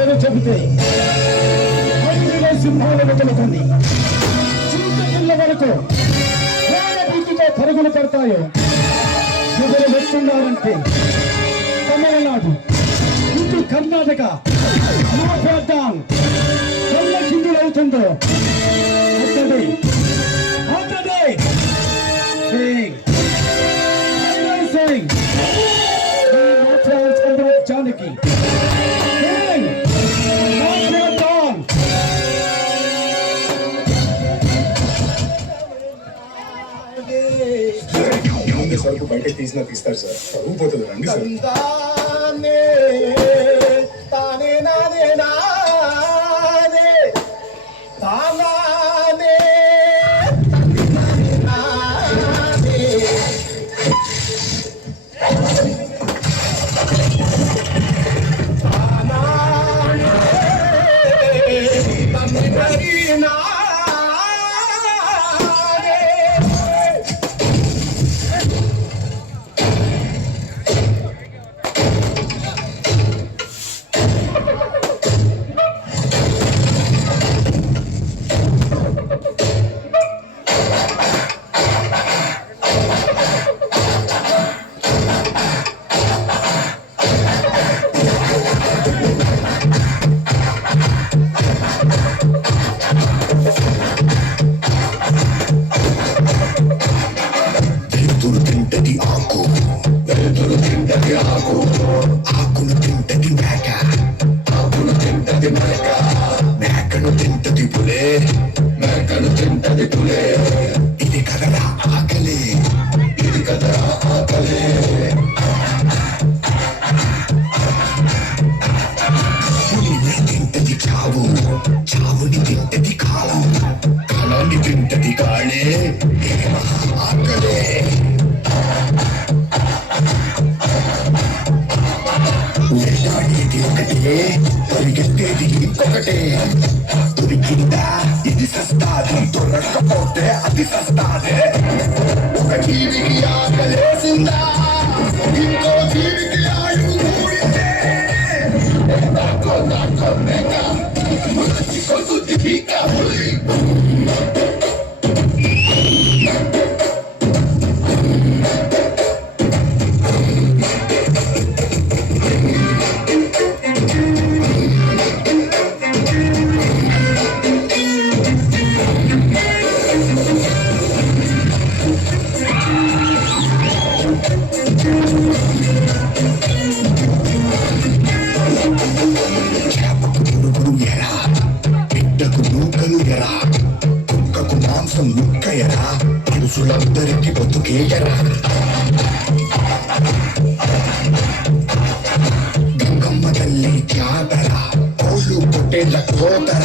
పేరు చెబితే అడవిలో సింహాలు మొదలుకొని చిన్న వరకు బుద్ధితో పరుగులు పడతాయో ఎవరు వెళ్తున్నారంటే తమిళనాడు, ఇటు కర్ణాటక, మహాప్రాంతం కళ్ళ కిందులవుతుందో అతడే సింగ్ జానకి సరుకు బయటకు తీస్తారు సార్, చదువు పోతుంది రండి సార్. ఆకును తింటది మేక, ఆకును తింటది మేక, మేకను తింటది పులే, మేకను తింటది పులే. ఇది కదరా ఆకలి, ఇది కదరా ఆకలి. పులిని తింటది చావు, చావుని తింటది కాలం, కాలాన్ని తింటది కాళే. ఇది మహా ఆకలే. వేటాడేది ఒకటే, పరిగెత్తేది ఇంకొకటే. దొరికిందా ఇది సస్తాది, దొరకకపోతే అది సస్తాదే. ఒక జీవికి ఆకలేసిందా, ఇంకో జీవికి ఆయువు కూడిందే. నాకో నాకో మేక, కొద్ది పీక పులి. చేపకు పురుగులు ఎరా, బిడ్డకు నూకలు ఎరా, కుక్కకు మాంసం ముక్క ఎరా, పురుషులందరికీ బతుకేయరా. గంగమ్మ తల్లి జాతర, కోళ్ళు పొట్టేళ్ళ కోతర.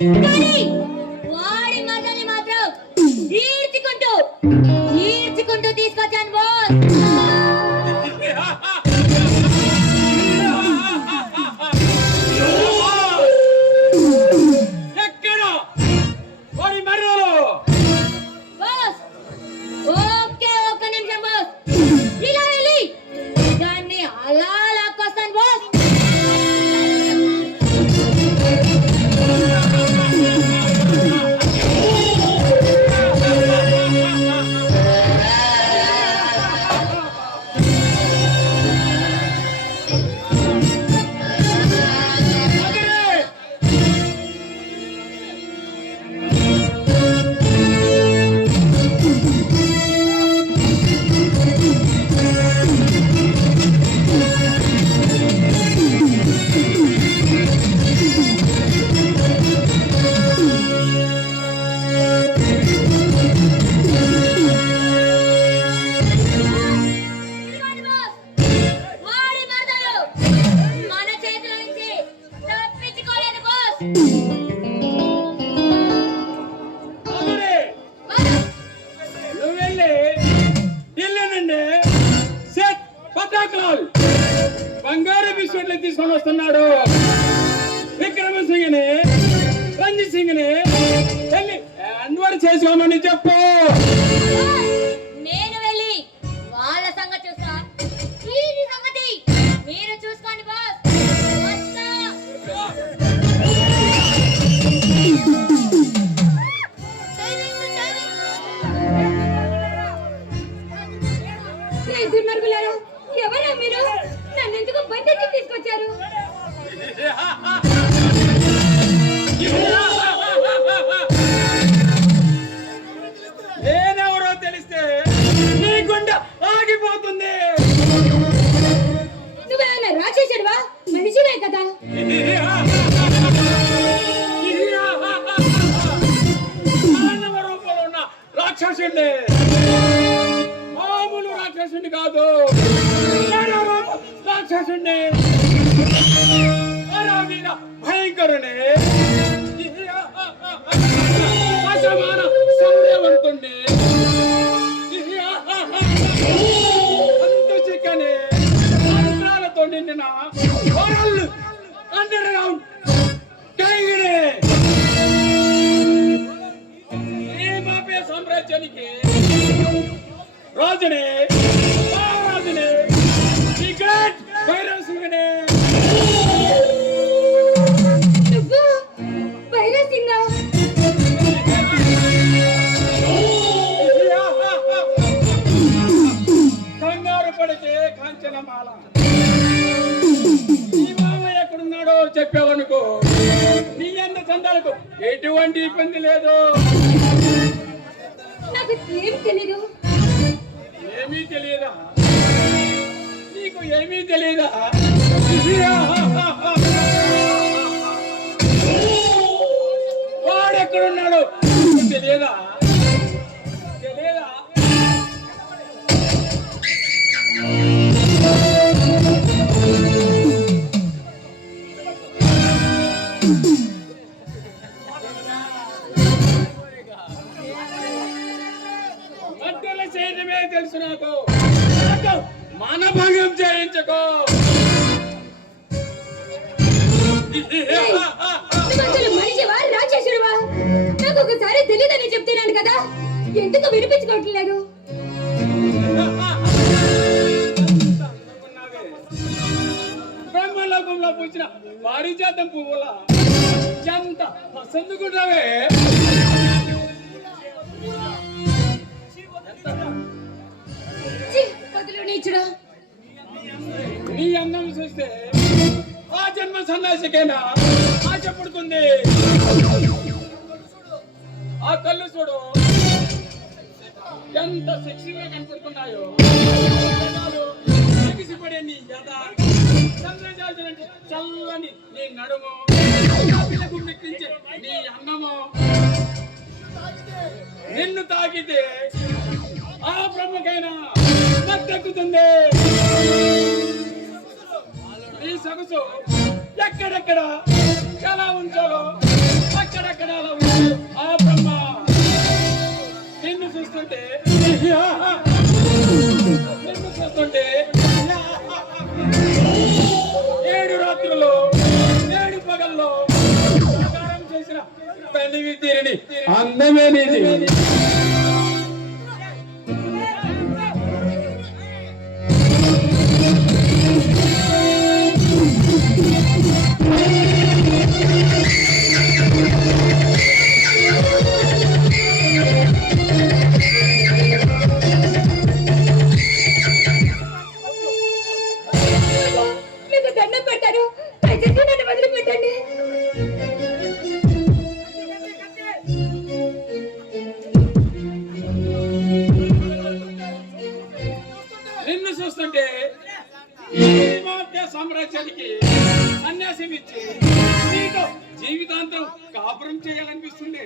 కానీ వాడి మరదల్ని మాత్రం ఈడ్చుకుంటూ తీసుకొచ్చాను బాస్. ఎక్కడ వాడి మర్యాదలు బాస్ ఓకే ఒక్క నిమిషం బాస్. ఇలా వెళ్ళి దాన్ని అలా లాక్కొస్తాను బాస్. ఇదిగోండి బాస్. వాడి మరదలు మన చేతిలో నుంచి తప్పించుకోలేదు బాస్. అదురే బాస్, నువ్వు వెళ్ళి ఇల్లేనండి సెట్ పతాకాల్ బంగారు బిస్కెట్లు తీసుకొని వస్తున్నాడు విక్రమ సింగ్ని రంజిత్ సింగ్ని వెళ్ళి అన్వర్ చేసుకోమని చెప్పు. నేను వెళ్ళి వాళ్ళ సంగతి చూస్తా. వీరి సంగతి మీరు చూసుకోండి బాస్. వస్తా. ఏ దుర్మార్గులారా, ఎవరా మీరు? నన్నెందుకు బంధించి తీసుకొచ్చారు? నేనెవరో తెలిస్తే నీ గుండె ఆగిపోతుంది. నువ్వేమన్నా రాక్షసుడివా? మనిషివే కదా. మానవ రూపంలో ఉన్న రాక్షసుడిని, మామూలు రాక్షసుని కాదు, రాక్షసుడిని, అరావీర భయంకరుని, అసమాన సౌర్యవంతుణ్ణి, అంతు చిక్కని మంత్రాలతో నిండిన వరల్డ్ అండర్ గ్రౌండ్ టైగరే ఈ మాఫియా సామ్రాజ్యానికి రాజునే, మహారాజునే, ది గ్రేట్ భైరవ్ సింగ్నే. నువ్వు భైరవ్ సింగా? కంగారు పడితే కాంచనమాల. ఈ మామ ఎక్కడున్నాడో చెప్పావనుకో, నీ అన్న చందాలకు ఎటువంటి ఇబ్బంది లేదు. నాకు ఏం తెలీదు. ఏమీ తెలియదా? నీకు ఏమీ తెలియదా? వాడెక్కడున్నాడు నీకు తెలియదా? తెలియదా? మధ్యలో చేయడమే తెలుసు నాకు. మన భంగం చేయించుకో. నువ్వు అసలు మనిషివా రాక్షసుడివా? నాకు ఒకసారి తెలియదని చెప్తున్నాను కదా, ఎందుకు వినిపించుకోవట్లేదు? బ్రహ్మలోకంలో పూచిన పారిజాతం పువ్వుల ఎంత పసందుకుంటావే. ఛీ, వదిలు నీచుడా. నీ అందం చూస్తే ఆ జన్మ సన్యాసికైనా ఆశ పుడుతుంది. ఆ కళ్ళు చూడు ఎంత సెక్సీగా కనపడుతున్నాయో. ఎగిసిపడే నీ యద, చంద్రజాజులంటే చల్లని నీ నడుము, పిల్లకు మెక్కించే నీ అందము, నిన్ను తాకితే ఆ బ్రహ్మకైనా మద్దెక్కుతుంది. నీ సొగసు ఎక్కడెక్కడ ఎలా ఉంచాలో అక్కడ అక్కడక్కడ ఆ బ్రహ్మ నిన్ను చూస్తుంటే ఏడు రాత్రులు ఏడు పగల్లో ప్రకారం చేసిన తనివి తీరని అందమే నీది. మీకు దండం పెడతాను, దయచేసి నన్ను వదిలిపెట్టండి. నిన్ను చూస్తుంటే ఈ మాధ్య సామ్రాజ్యానికి సన్యాసం ఇచ్చి నీతో జీవితాంతం కాపురం చేయాలనిపిస్తుంది.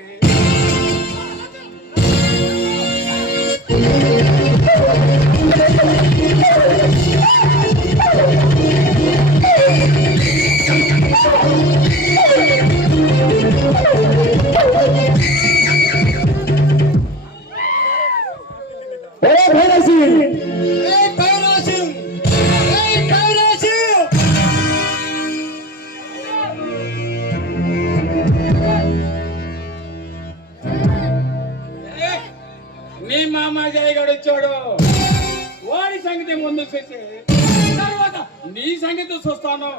ఒరే భైరవసింగ్, నీ మామ జయగాడు వచ్చాడు. వాడి సంగతి ముందు చూసి తర్వాత నీ సంగతి చూస్తాను.